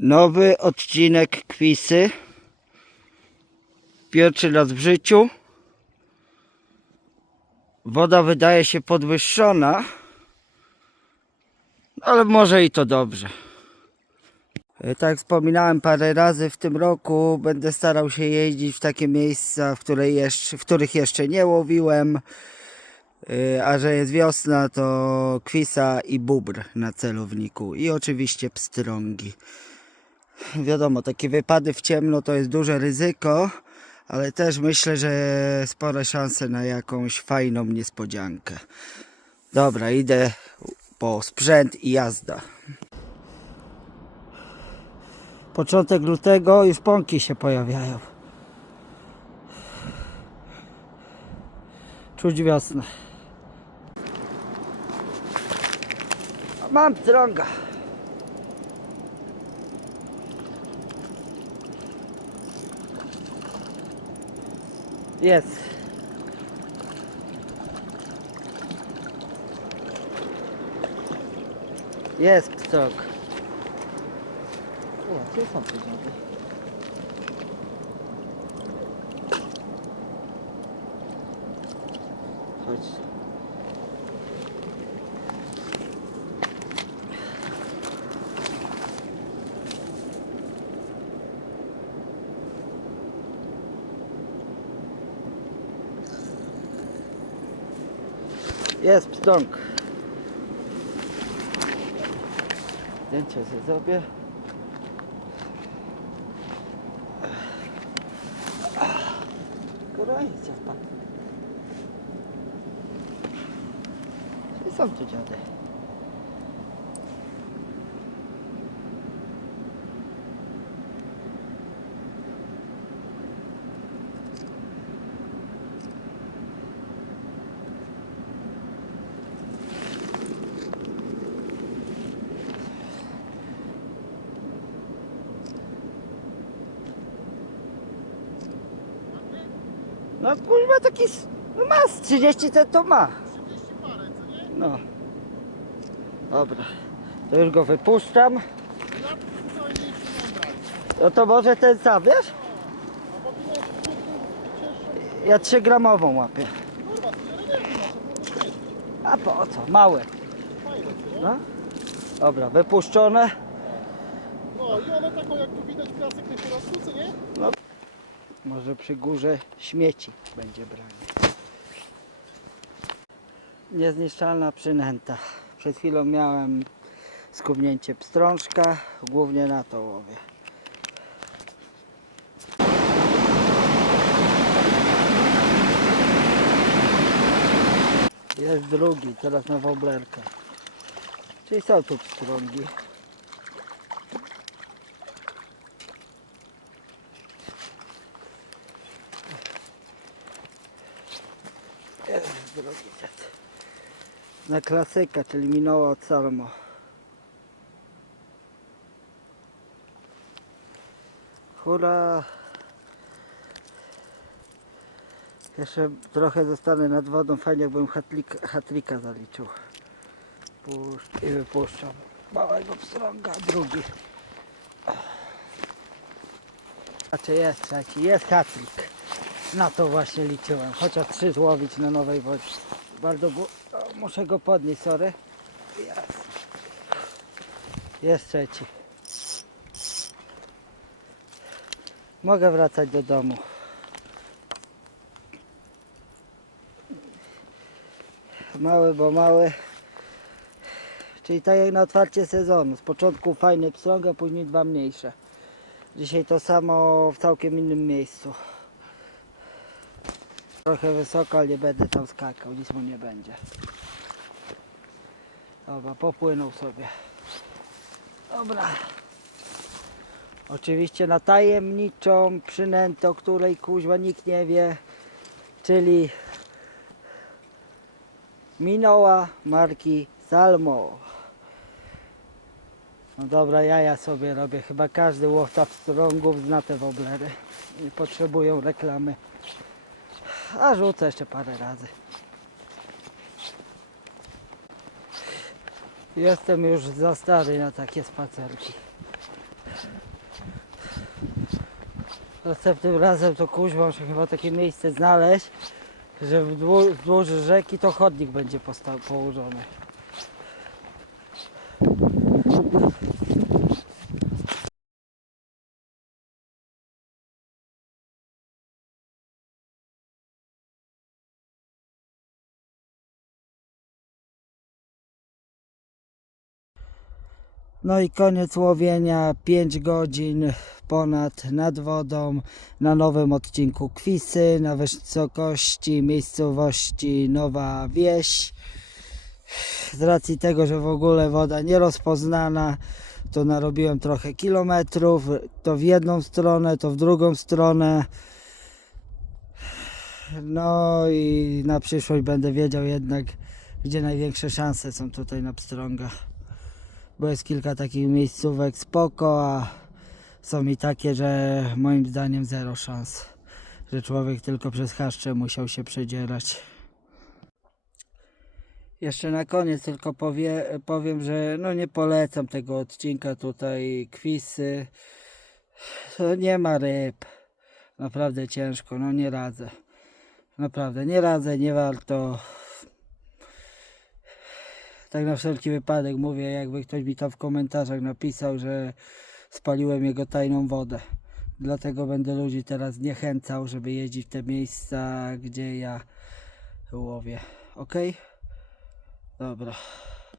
Nowy odcinek kwisy. Pierwszy raz w życiu. Woda wydaje się podwyższona, ale może i to dobrze. E, Tak wspominałem parę razy w tym roku będę starał się jeździć w takie miejsca, w, które jeszcze, w których jeszcze nie łowiłem. Y, A że jest wiosna, to kwisa i bubr na celowniku. I oczywiście pstrągi. Wiadomo, takie wypady w ciemno to jest duże ryzyko, ale też myślę, że spore szanse na jakąś fajną niespodziankę. Dobra, idę po sprzęt i jazda. Początek lutego, już pąki się pojawiają. Czuć wiosnę. Mam drąga. Jest. Jest pstrąg. O, gdzie są te dziady? Jest pstrąg. Zdjęcie sobie zrobię. Pan. Gdzie są tu dziady? No kurwa taki s- no ma z 30 centów ma. No. Dobra. To już go wypuszczam. No to może ten sam, wiesz? Ja 3 gramową łapię. A po co? Małe. No. Dobra, wypuszczone. No i one taką jak tu widać klasykę środku, co nie? Może przy górze śmieci będzie branie. Niezniszczalna przynęta. Przed chwilą miałem skubnięcie pstrążka, głównie na to łowię. Jest drugi, teraz na woblerkę. Czyli są tu pstrągi. Dziad. Na klasyka, czyli minęło od Salmo. Hura. Jeszcze trochę zostanę nad wodą. Fajnie jakbym hatlika, hatlika zaliczył. Puszcz i wypuszczam. Małego pstrąga, drugi. A czy jest trzeci? Jest hatlik. Na to właśnie liczyłem. Chociaż trzy złowić na nowej wodzie. Bardzo bu- o, muszę go podnieść, sorry. Jest. Jest trzeci. Mogę wracać do domu. Mały, bo mały. Czyli tak jak na otwarcie sezonu. Z początku fajny pstrąg, a później dwa mniejsze. Dzisiaj to samo w całkiem innym miejscu. Trochę wysoko, ale nie będę tam skakał, nic mu nie będzie. Dobra, popłynął sobie. Dobra. Oczywiście na tajemniczą przynętę, o której kuźwa nikt nie wie, czyli Minoła marki Salmo. No dobra, jaja sobie robię. Chyba każdy łowca pstrągów zna te woblery. Nie potrzebują reklamy. A rzucę jeszcze parę razy. Jestem już za stary na takie spacerki. Następnym razem to kuźma muszę chyba takie miejsce znaleźć, że wzdłuż rzeki to chodnik będzie położony. No i koniec łowienia, 5 godzin ponad nad wodą na nowym odcinku Kwisy, na wysokości miejscowości Nowa Wieś. Z racji tego, że w ogóle woda nierozpoznana, to narobiłem trochę kilometrów, to w jedną stronę, to w drugą stronę. No i na przyszłość będę wiedział jednak, gdzie największe szanse są tutaj na pstrągach bo jest kilka takich miejscówek spoko, a są i takie, że moim zdaniem zero szans, że człowiek tylko przez chaszcze musiał się przedzierać. Jeszcze na koniec tylko powie, powiem, że no nie polecam tego odcinka tutaj kwisy. Nie ma ryb. Naprawdę ciężko, no nie radzę. Naprawdę nie radzę, nie warto. Tak na wszelki wypadek mówię, jakby ktoś mi tam w komentarzach napisał, że spaliłem jego tajną wodę. Dlatego będę ludzi teraz zniechęcał, żeby jeździć w te miejsca, gdzie ja łowię. Ok? Dobra.